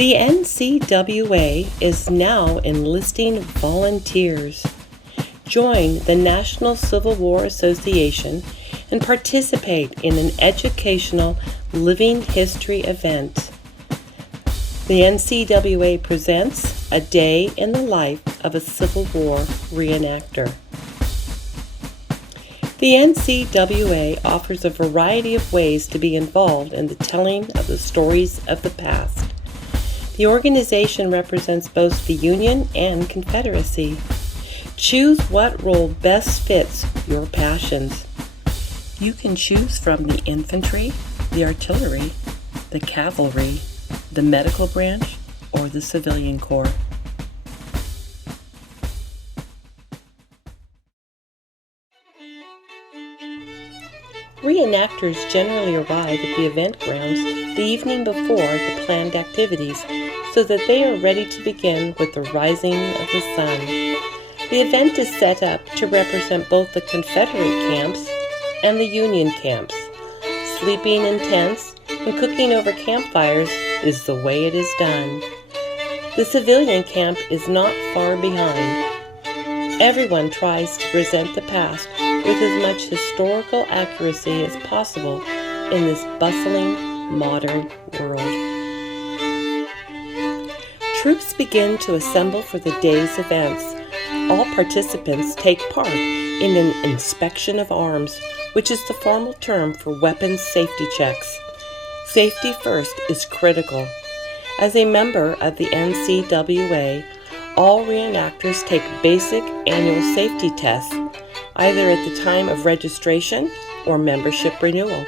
The NCWA is now enlisting volunteers. Join the National Civil War Association and participate in an educational living history event. The NCWA presents A Day in the Life of a Civil War Reenactor. The NCWA offers a variety of ways to be involved in the telling of the stories of the past. The organization represents both the Union and Confederacy. Choose what role best fits your passions. You can choose from the infantry, the artillery, the cavalry, the medical branch, or the civilian corps. Reenactors generally arrive at the event grounds the evening before the planned activities so that they are ready to begin with the rising of the sun. The event is set up to represent both the Confederate camps and the Union camps. Sleeping in tents and cooking over campfires is the way it is done. The civilian camp is not far behind. Everyone tries to present the past with as much historical accuracy as possible in this bustling, modern world. Troops begin to assemble for the day's events. All participants take part in an inspection of arms, which is the formal term for weapons safety checks. Safety first is critical. As a member of the NCWA, all reenactors take basic annual safety tests, either at the time of registration or membership renewal.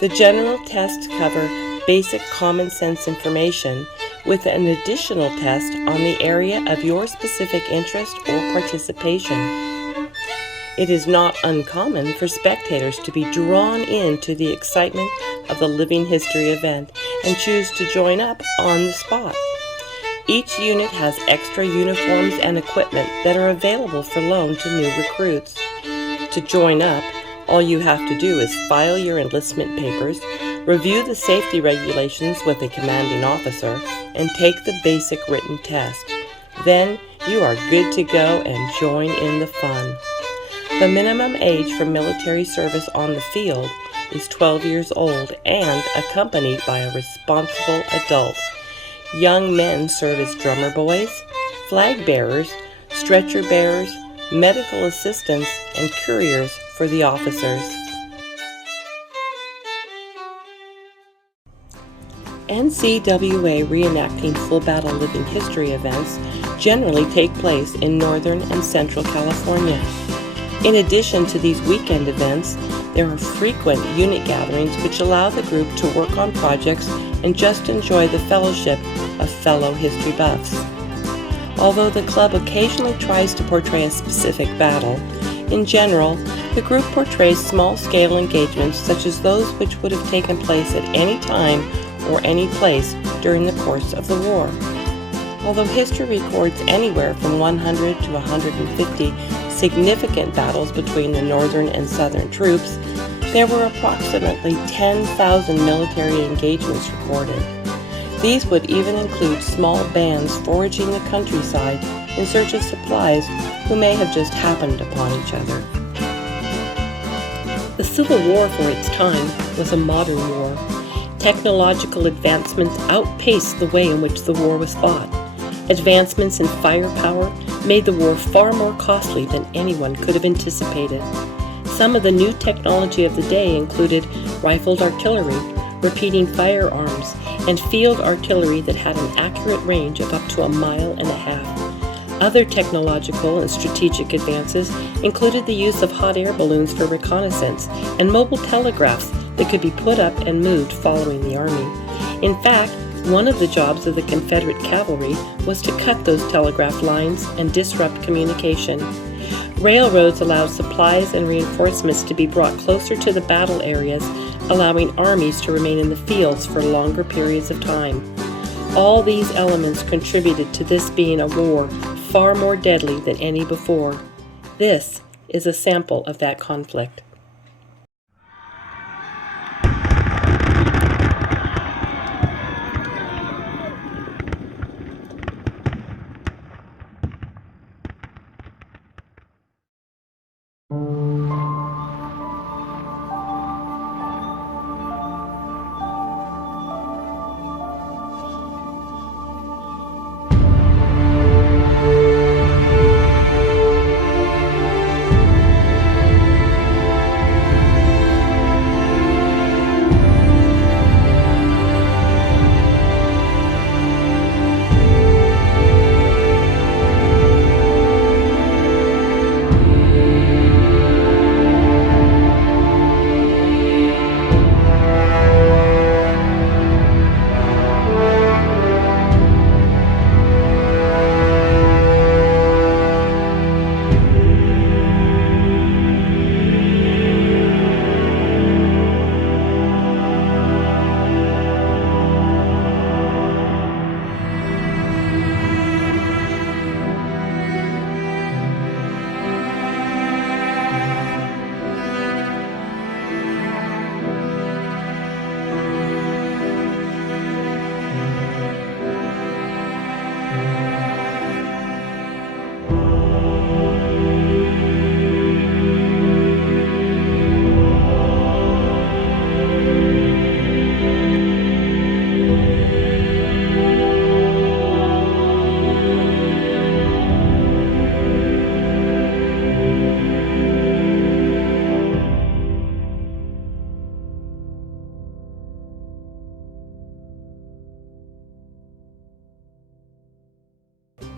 The general tests cover basic common sense information with an additional test on the area of your specific interest or participation. It is not uncommon for spectators to be drawn into the excitement of the living history event and choose to join up on the spot. Each unit has extra uniforms and equipment that are available for loan to new recruits. To join up, all you have to do is file your enlistment papers, review the safety regulations with a commanding officer, and take the basic written test. Then you are good to go and join in the fun. The minimum age for military service on the field is 12 years old and accompanied by a responsible adult. Young men serve as drummer boys, flag bearers, stretcher bearers, medical assistants, and couriers for the officers. NCWA reenacting full battle living history events generally take place in Northern and Central California. In addition to these weekend events, there are frequent unit gatherings which allow the group to work on projects and just enjoy the fellowship of fellow history buffs. Although the club occasionally tries to portray a specific battle, in general, the group portrays small-scale engagements such as those which would have taken place at any time or any place during the course of the war. Although history records anywhere from 100 to 150 significant battles between the Northern and Southern troops, there were approximately 10,000 military engagements recorded. These would even include small bands foraging the countryside in search of supplies who may have just happened upon each other. The Civil War for its time was a modern war. Technological advancements outpaced the way in which the war was fought. Advancements in firepower made the war far more costly than anyone could have anticipated. Some of the new technology of the day included rifled artillery, repeating firearms, and field artillery that had an accurate range of up to 1.5 miles. Other technological and strategic advances included the use of hot air balloons for reconnaissance and mobile telegraphs that could be put up and moved following the army. In fact, one of the jobs of the Confederate cavalry was to cut those telegraph lines and disrupt communication. Railroads allowed supplies and reinforcements to be brought closer to the battle areas, allowing armies to remain in the fields for longer periods of time. All these elements contributed to this being a war far more deadly than any before. This is a sample of that conflict.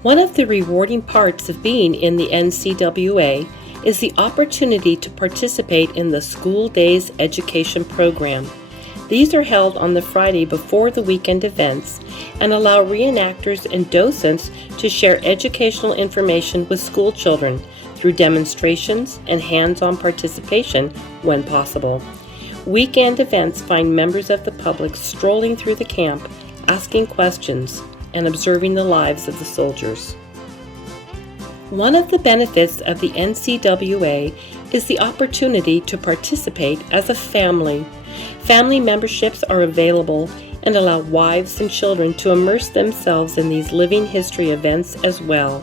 One of the rewarding parts of being in the NCWA is the opportunity to participate in the School Days Education Program. These are held on the Friday before the weekend events and allow reenactors and docents to share educational information with school children through demonstrations and hands-on participation when possible. Weekend events find members of the public strolling through the camp, asking questions, and observing the lives of the soldiers. One of the benefits of the NCWA is the opportunity to participate as a family. Family memberships are available and allow wives and children to immerse themselves in these living history events as well.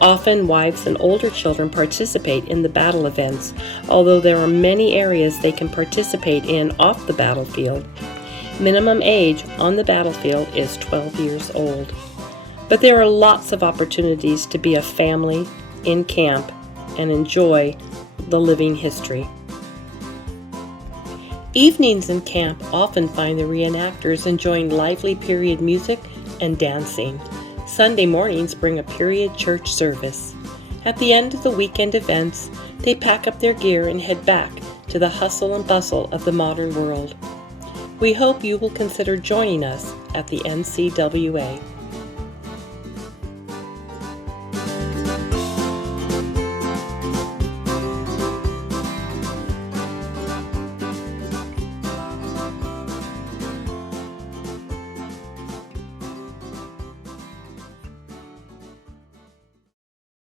Often, wives and older children participate in the battle events, although there are many areas they can participate in off the battlefield. Minimum age on the battlefield is 12 years old. But there are lots of opportunities to be a family in camp and enjoy the living history. Evenings in camp often find the reenactors enjoying lively period music and dancing. Sunday mornings bring a period church service. At the end of the weekend events, they pack up their gear and head back to the hustle and bustle of the modern world. We hope you will consider joining us at the NCWA.